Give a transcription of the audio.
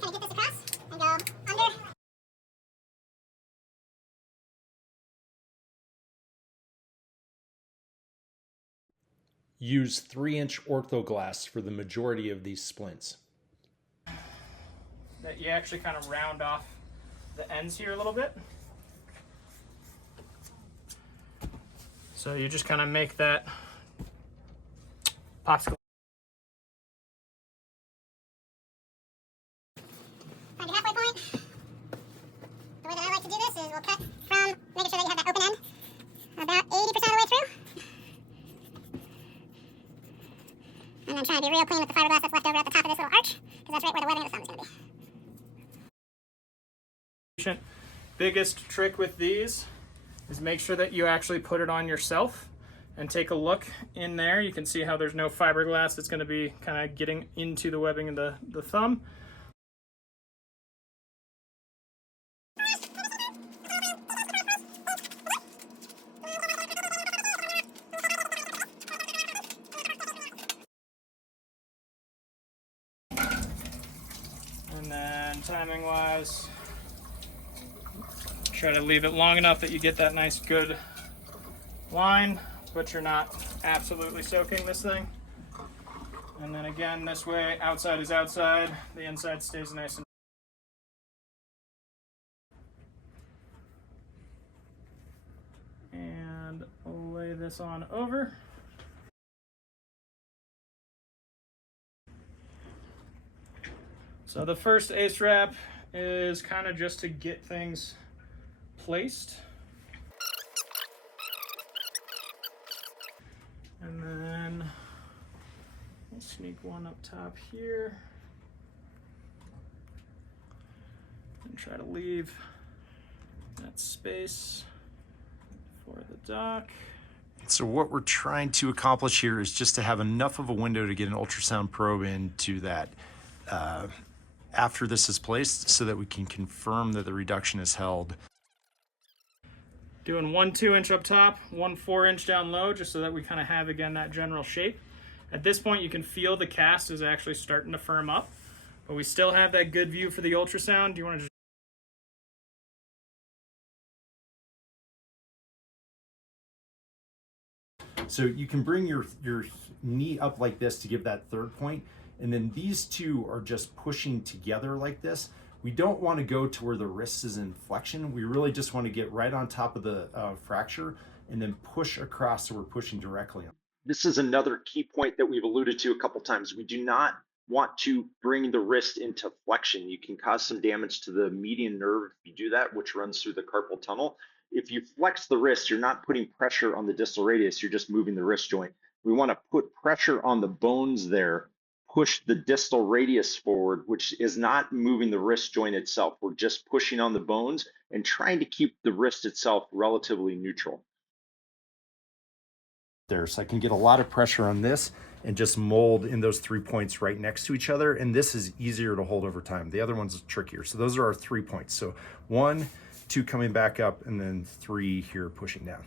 just kind of get this across and go under. Use 3-inch orthoglass for the majority of these splints. That you actually kind of round off the ends here a little bit. So you just kind of make that popsicle. Find your halfway point. The way that I like to do this is we'll cut from making sure that you have that open end about 80% of the way through. And then try to be real clean with the fiberglass that's left over at the top of this little arch, because that's right where the webbing of the thumb is going to be. Biggest trick with these is make sure that you actually put it on yourself and take a look in there. You can see how there's no fiberglass that's going to be kind of getting into the webbing of the thumb. And then timing wise, try to leave it long enough that you get that nice good line, but you're not absolutely soaking this thing. And then again, this way, outside is outside, the inside stays nice and lay this on over. So the first ace wrap is kind of just to get things placed. And then we'll sneak one up top here and try to leave that space for the dock. So what we're trying to accomplish here is just to have enough of a window to get an ultrasound probe into that after this is placed, so that we can confirm that the reduction is held. Doing 1 2-inch up top, 1 4-inch down low, just so that we kind of have, again, that general shape. At this point, you can feel the cast is actually starting to firm up, but we still have that good view for the ultrasound. Do you want to just... So you can bring your knee up like this to give that third point, and then these two are just pushing together like this. We don't want to go to where the wrist is in flexion. We really just want to get right on top of the fracture and then push across so we're pushing directly on. This is another key point that we've alluded to a couple times. We do not want to bring the wrist into flexion. You can cause some damage to the median nerve if you do that, which runs through the carpal tunnel. If you flex the wrist, you're not putting pressure on the distal radius, you're just moving the wrist joint. We want to put pressure on the bones there, push the distal radius forward, which is not moving the wrist joint itself. We're just pushing on the bones and trying to keep the wrist itself relatively neutral. There, so I can get a lot of pressure on this and just mold in those 3 points right next to each other, and this is easier to hold over time. The other one's trickier. So those are our 3 points. So 1, 2 coming back up, and then 3 here pushing down.